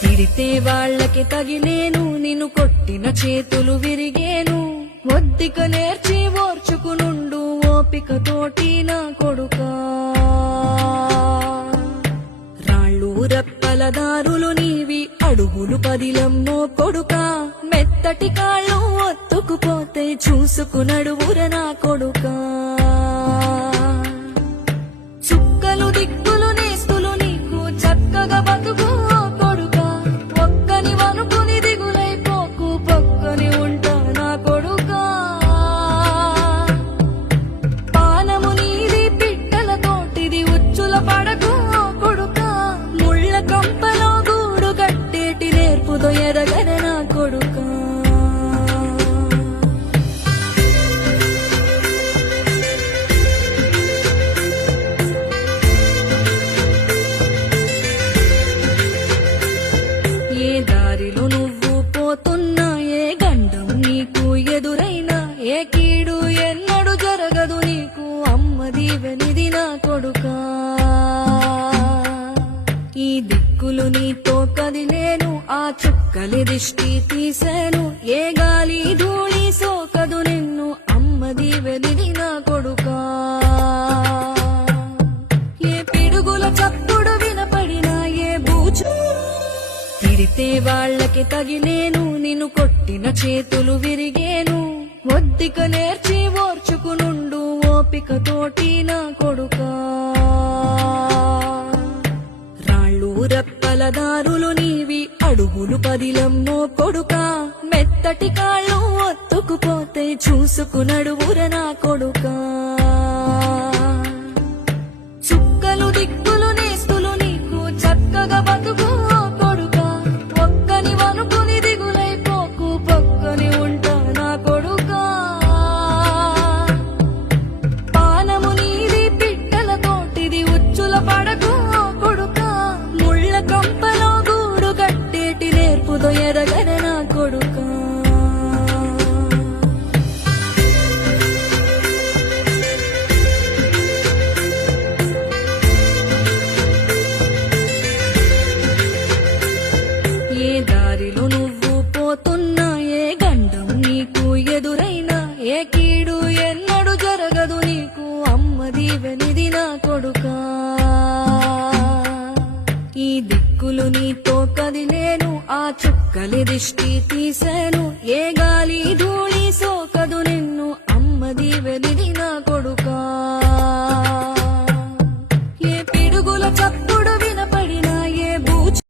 తిడితే వాళ్ళకి తగిలేను, నిన్ను కొట్టిన చేతులు విరిగేను. ఒద్దిక నేర్చి ఓర్చుకునుండు ఓపికతోటి నా కొడుకా. రాళ్ళు రప్పల దారులు నీవి, అడుగులు పదిలమ్మో కొడుకా. మెత్తటి కాళ్ళు ఒత్తుకుపోతే చూసుకునడువుర నా కొడుకా. చుక్కలు దిక్కులు నేస్తులు నీకు చక్కగా బతుకు కొడుకా. ఒక్కని వనుకుని దిగులైపోకు, పక్కని ఉంటా నా కొడుకా. పానము నీది పిట్టల తోటిది, ఉచ్చుల పడకు కొడుకా. ముళ్ళ కంపలో గూడు కట్టేటి నేర్పుదో ఎరగన నా కొడుకా. ఏ దారిలో నువ్వు పోతున్నా, ఏ గండం నీకు ఎదురైనా, ఏ కీడు ఎన్నడు జరగదు నీకు, అమ్మ దీవెనిది నా కొడుకా. ఈ దిక్కులు నీతో కదిలేను, ఆ చుక్కలి దిష్టి తీసేను. ఏ గాలి ధూళి సోకదు నిన్ను, అమ్మ దీవెనిది నా కొడుకా. ఏ పిడుగుల చప్పుడు వినపడినా, ఏ బూచు తిడితే వాళ్ళకి తగిలేను, నిన్ను కొట్టిన చేతులు విరిగేను. ఒద్దిక నేర్చి ఓర్చుకునుండు ఓపికతోటి నా కొడుకా. రాళ్ళు రప్పల దారులు నీవి, అడుగులు పదిలమ్మో కొడుకా. మెత్తటి కాళ్ళు ఒత్తుకుపోతే చూసుకునడువుర నా కొడుకా. చుక్కలు దిక్కులు నేస్తులు నీకు చక్కగా బతుకు కొడుకా. ఒక్కని వనుకుని దిగులైపోకు, పక్కని ఉంటా నా కొడుకా. పానము నీది పిట్టల తోటిది, ఉచ్చుల పడకు కొడుకా. ముళ్ళ కంపలో గూడు కట్టేటి నేర్పుదో ఎరగన నా కొడుకా. ఏ దారిలో నువ్వు పోతున్నా, ఏ గండం నీకు ఎదురైనా, ఏ కీడు ఎన్నడు జరగదు నీకు, అమ్మ దీవెనిది నా కొడుకా. ఈ దిక్కులు నీతో కదిలేను, ఆ చుక్కలి దిష్టి తీసేను. ఏ గాలి ధూళి సోకదు నిన్ను, అమ్మ దీవెనిది నా కొడుకా.